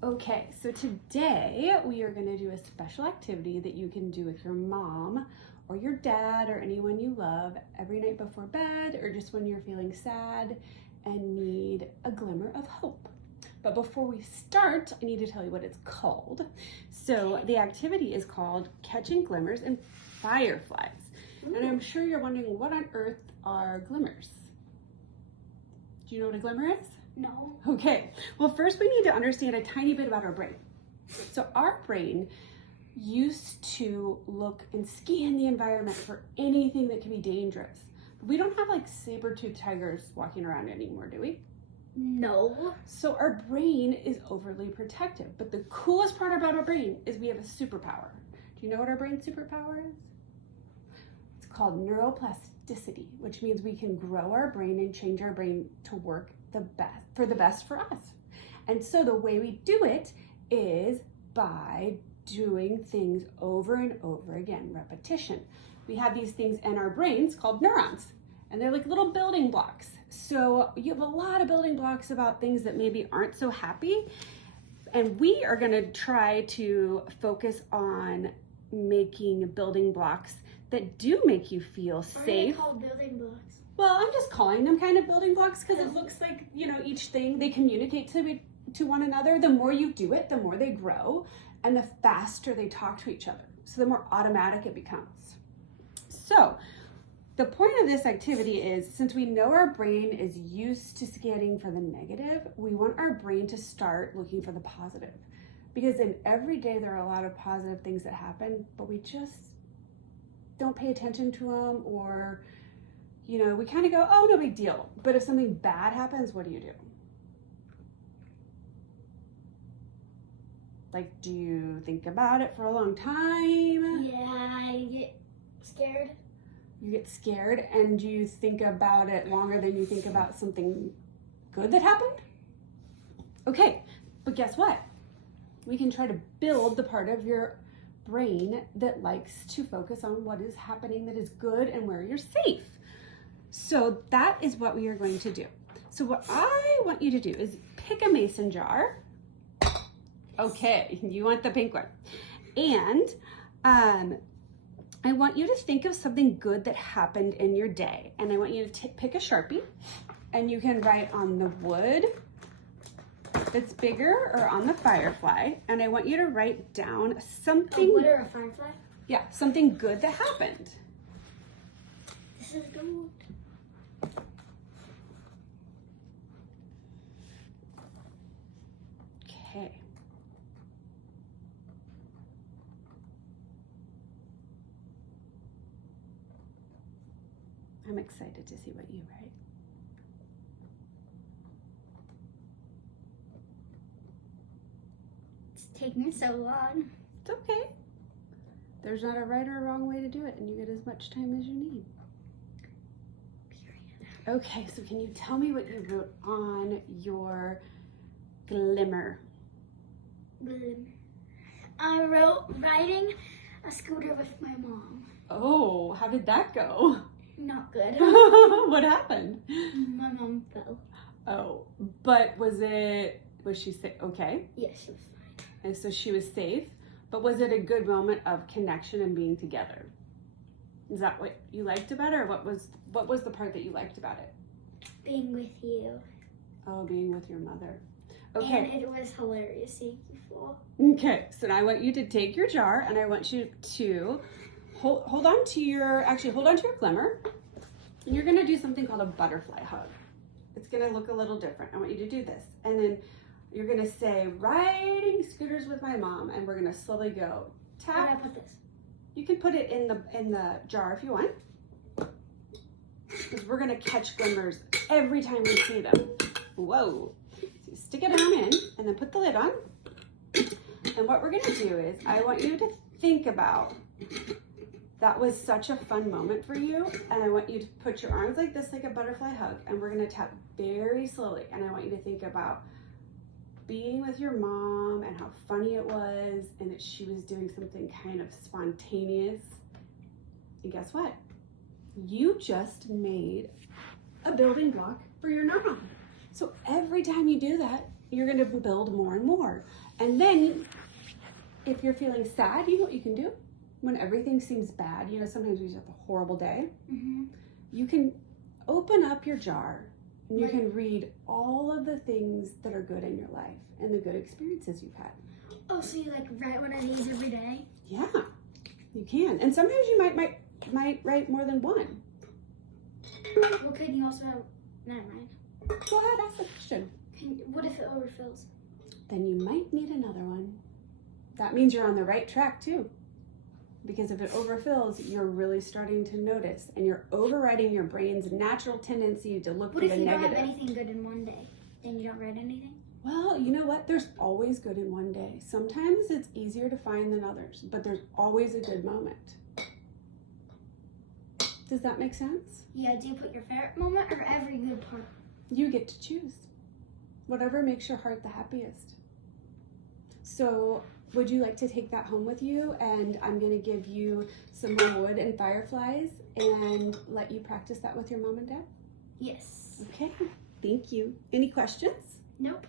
Okay, so today we are going to do a special activity that you can do with your mom or your dad or anyone you love every night before bed or just when you're feeling sad and need a glimmer of hope. But before we start, I need to tell you what it's called. So the activity is called Catching Glimmers and Fireflies. And I'm sure you're wondering, what on earth are glimmers? Do you know what a glimmer is? No. Okay, well first we need to understand a tiny bit about our brain. So our brain used to look and scan the environment for anything that could be dangerous. But we don't have like saber-toothed tigers walking around anymore, do we? No. So our brain is overly protective. But the coolest part about our brain is we have a superpower. Do you know what our brain's superpower is? It's called neuroplasticity, which means we can grow our brain and change our brain to work the best for us. And so the way we do it is by doing things over and over again, repetition. We have these things in our brains called neurons, and they're like little building blocks. So you have a lot of building blocks about things that maybe aren't so happy, and we are going to try to focus on making building blocks that do make you feel safe. What are they called, building blocks? Well, I'm just calling them kind of building blocks because it looks like, you know, each thing, they communicate to one another. The more you do it, the more they grow and the faster they talk to each other. So the more automatic it becomes. So the point of this activity is, since we know our brain is used to scanning for the negative, we want our brain to start looking for the positive. Because in every day there are a lot of positive things that happen, but we just don't pay attention to them, or you know, we kind of go, oh, no big deal. But if something bad happens, what do you do? Like, do you think about it for a long time? Yeah, I get scared. You get scared, and do you think about it longer than you think about something good that happened? Okay, but guess what? We can try to build the part of your brain that likes to focus on what is happening that is good and where you're safe. So that is what we are going to do. So what I want you to do is pick a mason jar. Okay, you want the pink one. And I want you to think of something good that happened in your day. And I want you to pick a Sharpie, and you can write on the wood that's bigger or on the firefly. And I want you to write down something. A wood or a firefly? Yeah, something good that happened. This is good. Okay. I'm excited to see what you write. It's taking so long. It's okay. There's not a right or a wrong way to do it, and you get as much time as you need. Period. Okay, so can you tell me what you wrote on your glimmer? I wrote riding a scooter with my mom. Oh, how did that go? Not good. What happened? My mom fell. Oh, but was she okay? Yes, she was fine. And so she was safe, but was it a good moment of connection and being together? Is that what you liked about it, or what was the part that you liked about it? Being with you. Oh, being with your mother. Okay. And it was hilarious seeing you fall. Okay, so now I want you to take your jar, and I want you to hold on to your glimmer, and you're gonna do something called a butterfly hug. It's gonna look a little different. I want you to do this, and then you're gonna say, riding scooters with my mom, and we're gonna slowly go tap. Where did I put this? You can put it in the jar if you want, because we're gonna catch glimmers every time we see them. Whoa. So stick it on in, and then put the lid on. And what we're gonna do is, I want you to think about, that was such a fun moment for you, and I want you to put your arms like this, like a butterfly hug, and we're gonna tap very slowly, and I want you to think about being with your mom and how funny it was, and that she was doing something kind of spontaneous. And guess what? You just made a building block for your neuron. So every time you do that, you're going to build more and more. And then if you're feeling sad, you know what you can do? When everything seems bad, you know, sometimes we just have a horrible day. Mm-hmm. You can open up your jar and you Right. can read all of the things that are good in your life and the good experiences you've had. Oh, so you like write one of these every day? Yeah, you can. And sometimes you might write more than one. Well, can you also have, never mind. Go ahead, ask the question. What if it overfills? Then you might need another one. That means you're on the right track too. Because if it overfills, you're really starting to notice and you're overriding your brain's natural tendency to look What for if the you negative. don't have anything good in one day? Then you don't write anything? Well, you know what? There's always good in one day. Sometimes it's easier to find than others, but there's always a good moment. Does that make sense? Yeah, do you put your favorite moment or every good part? You get to choose. Whatever makes your heart the happiest. So, would you like to take that home with you? And I'm going to give you some more wood and fireflies and let you practice that with your mom and dad? Yes. Okay, thank you. Any questions? Nope.